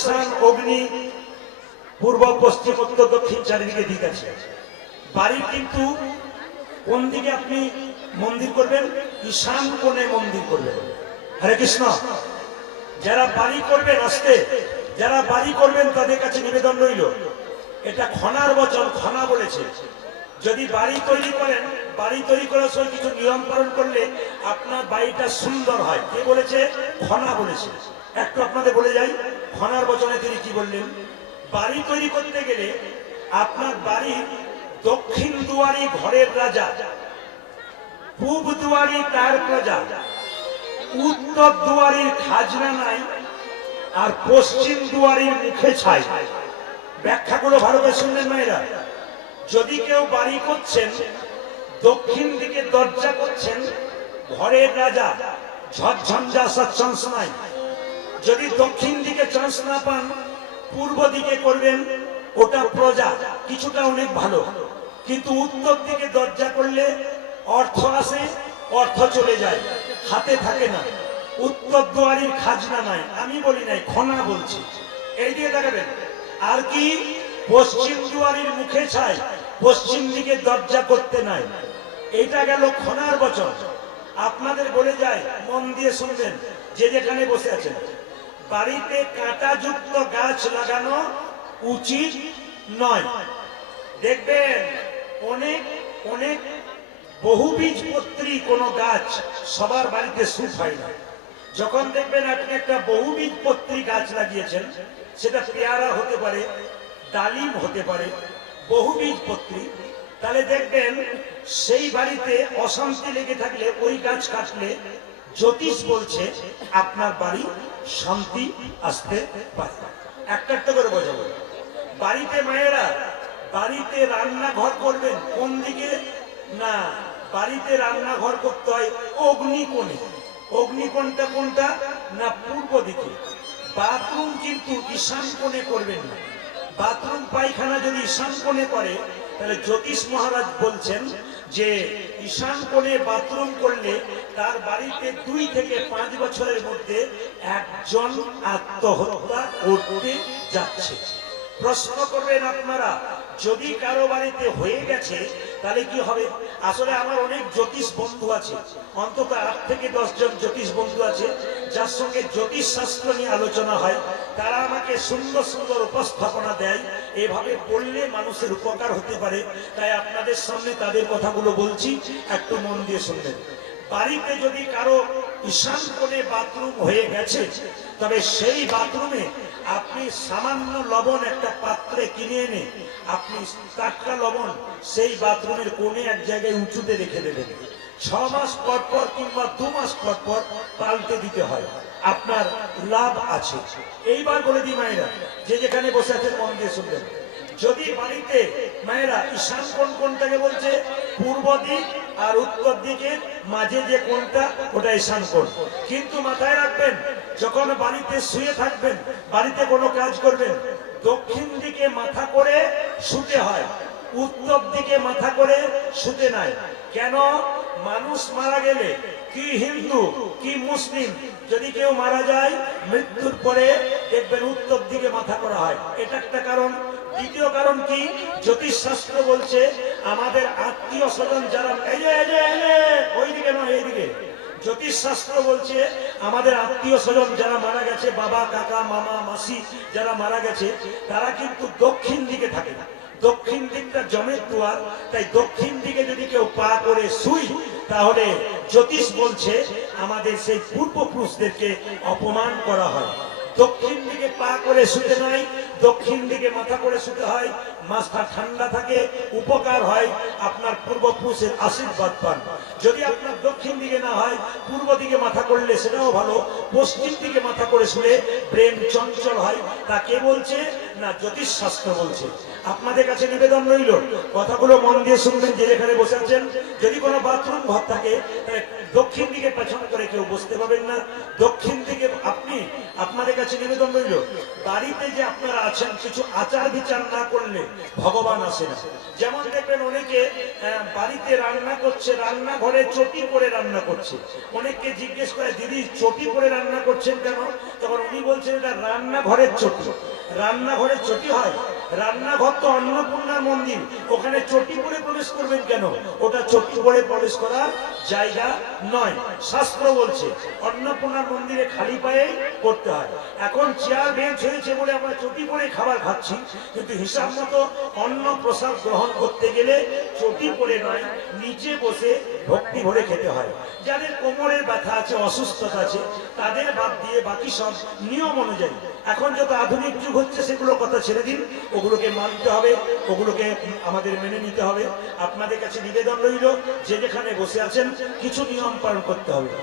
ঈশান অগ্নি পূর্ব পশ্চিম উত্তর দক্ষিণ চারিদিকে দিক আছে। বাড়ির কিন্তু কোন দিকে আপনি মন্দির করবেন? ঈশান কোণে মন্দির করবেন। হরে কৃষ্ণ। যারা বাড়ি করবেন, আসতে যারা বাড়ি করবেন তাদের কাছে নিবেদন রইল, এটা খনার বচন, খনা বলেছে। যদি বাড়ি তৈরি করেন, বাড়ি তৈরি করার সময় কিছু নিয়ম পালন করলে আপনার বাড়িটা সুন্দর হয়। কে বলেছে? খনা বলেছে। একটু আপনাদের বলে যাই, খনার বচনে তিনি কি বললেন। বাড়ি তৈরি করতে গেলে আপনার বাড়ির দক্ষিণ দুয়ারি ঘরের রাজা, পূব দুয়ারি তার প্রজা, উত্তর দুয়ারির খাজনা নাই, আর পশ্চিম দুয়ারির মুখে ছাই। ব্যাখ্যাগুলো ভালো করে শুনলেন মায়েরা। যদি কেউ বাড়ি করছেন, দক্ষিণ দিকে দরজা করছেন, ঘরের রাজা, ঝড়ঝঞ্ঝা চান্স নাই। যদি দক্ষিণ দিকে চান্স না পান, পূর্ব দিকে করবেন, ওটা প্রজা, কিছুটা অনেক ভালো। কিন্তু উত্তর দিকে দরজা করলে অর্থ আসে, অর্থ চলে যায়, হাতে থাকে না। উত্তর দুয়ারির খাজনা নাই, আমি বলি নাই, খনা বলছি। এই দিয়ে দেখাবেন। আর কি? পশ্চিম দুয়ারির মুখে ছাই, পশ্চিম দিকে দরজা করতে নাই। এইটা গেল খনার বচন। আপনাদের বলে যায়, মন দিয়ে শুনবেন, যে যেখানে বসে আছেন, বাড়িতে কাঁটাযুক্ত গাছ লাগানো উচিত নয়। দেখবেন অনেক অনেক বহুবীজপত্রী কোনো গাছ সবার বাড়িতে সুখ হয় না। যখন দেখবেন আপনি একটা বহুবীজপত্রী গাছ লাগিয়েছেন, সেটা পেয়ারা হতে পারে, ডালিম হতে পারে, বহুবীজপত্রী, তাহলে দেখবেন সেই বাড়িতে অশান্তি লেগে থাকলে ওই গাছ কাটলে জ্যোতিষ বলছে আপনার বাড়ি শান্তি আসতে পারে। একটা একটা করে বোঝাবো। বাড়িতে মায়েরা, বাড়িতে রান্নাঘর করবেন কোন দিকে? না, বাড়িতে রান্নাঘর করতে হয় অগ্নিকোণে। অগ্নিকোণটা কোনটা? না, পূর্ব দিকে। বাথরুম কিন্তু ঈশান কোণে করবেন না। বাথরুম পায়খানা যদি ঈশান কোণে করে, তাহলে জ্যোতিষ মহারাজ বলছেন যে ঈশান কোণে বাথরুম করলে তার বাড়িতে 2 থেকে 5 বছরের মধ্যে একজন আত্মহত্যা করতে যাচ্ছে। প্রশ্ন করবেন আপনারা, যদি কারো বাড়িতে হয়ে গেছে তাহলে কি হবে? আসলে আমার অনেক জ্যোতিষ বন্ধু আছে, অন্তত 8 থেকে 10 জন জ্যোতিষ বন্ধু আছে, যার সঙ্গে জ্যোতিষ শাস্ত্র নিয়ে আলোচনা হয়। তারা আমাকে সুন্দর সুন্দর উপস্থাপনা দেয়, এভাবে বললে মানুষের উপকার হতে পারে। তাই আপনাদের সামনে তাদের কথাগুলো বলছি, একটু মন দিয়ে শুনবেন। বাড়িতে যদি কারো ঈশান কোণে বাথরুম হয়ে গেছে, তবে সেই বাথরুমে আপনি সামান্য লবণ একটা পাত্রে কিনে এনে আপনি টাটকা লবণ সেই বাথরুমের কোণে এক জায়গায় উঁচুতে রেখে দেবেন। 6 মাস পর পর কিংবা 2 মাস পর পর পাল্টে দিতে হয়, আপনার লাভ আছে। এইবার বলে দিই মায়েরা, যে যেখানে বসে আছেন মন দিয়ে শুনবেন। যদি বাড়িতে মায়েরা ঈশান কোণ কোনটাকে বলছে? পূর্ব দিক আর উত্তর দিকে মাঝে যে কোণটা, ওটা ঈশান কোণ। কিন্তু মাথায় রাখবেন, যখন বাড়িতে শুয়ে থাকবেন, বাড়িতে কোনো কাজ করবেন, দক্ষিণ দিকে মাথা করে শুতে হয়, উত্তর দিকে মাথা করে শুতে নাই। কেন? মানুষ মারা গেলে, কি হিন্দু কি মুসলিম, যদি কেউ মারা যায় মৃত্যুর পরে দেখবেন উত্তর দিকে মাথা করা হয়, এটা একটা কারণ। দ্বিতীয় কারণ কি? জ্যোতিষ শাস্ত্র বলছে আমাদের আত্মীয় স্বজন যারা, ওইদিকে নয় এইদিকে, জ্যোতিষ শাস্ত্র বলছে আমাদের আত্মীয় স্বজন যারা মারা গেছে, বাবা কাকা মামা মাসি যারা মারা গেছে, তারা কিন্তু দক্ষিণ দিকে থাকে না। দক্ষিণ দিকটা জমের দুয়ার, তাই দক্ষিণ দিকে যদি কেউ পা করে শুই, তাহলে জ্যোতিষ বলছে আমাদের সেই পূর্বপুরুষদেরকে অপমান করা হয়। দক্ষিণ দিকে পা করে শুতে নয়, দক্ষিণ দিকে মাথা করে শুতে হয়। মাথা ঠান্ডা থাকে, উপকার হয়, আপনার পূর্বপুরুষের আশীর্বাদ পান। যদি আপনার দক্ষিণ দিকে না হয়, পূর্ব দিকে মাথা করলে সেটাও ভালো। পশ্চিম দিকে মাথা করে শুলে ব্রেন চঞ্চল হয়। তা কে বলছে? না, জ্যোতিষ শাস্ত্র বলছে। আপনাদের কাছে নিবেদন রইল, কথাগুলো মন দিয়ে শুনবেন। যে যেখানে বসে আছেন, যদি কোনো বাথরুম ঘর থাকে, দক্ষিণ দিকে পেছন করে কেউ বসতে পাবেন না। দক্ষিণ দিকে আপনি, আপনাদের কাছে নিবেদন রইল, বাড়িতে যে আপনারা আছেন কিছু আচার বিচার না করলে ভগবান আসে না। যেমন দেখবেন অনেকে বাড়িতে রান্না করছে, রান্নাঘরে চটি করে রান্না করছে। অনেককে জিজ্ঞেস করে, দিদি চটি করে রান্না করছেন কেন? তখন উনি বলছেন এটা রান্নাঘরের চটি। রান্নাঘরের চটি হয়? রান্নাঘর তো অন্নপূর্ণার মন্দির, ওখানে চটি পরে প্রবেশ করবেন কেন? ওটা চটি পরে প্রবেশ করার জায়গা নয়। শাস্ত্র বলছে অন্নপূর্ণার মন্দিরে খালি পায়ে করতে হয়। এখন চেয়ার বেঞ্চ হয়েছে বলে আমরা চটি পরে খাবার খাচ্ছি, কিন্তু হিসাব মতো অন্ন প্রসাদ গ্রহণ করতে গেলে চটি পরে নয়, নিচে বসে ভক্তি ভরে খেতে হয়। যাদের কোমরের ব্যথা আছে, অসুস্থতা আছে, তাদের বাদ দিয়ে বাকি সব নিয়ম অনুযায়ী। এখন যত আধুনিক যুগ হচ্ছে সেগুলো কথা ছেড়ে দিন, ওগুলোকে মানতে হবে, ওগুলোকে আমাদের মেনে নিতে হবে। আপনাদের কাছে নিবেদন রইল, যে যেখানে বসে আছেন কিছু নিয়ম পালন করতে হবে।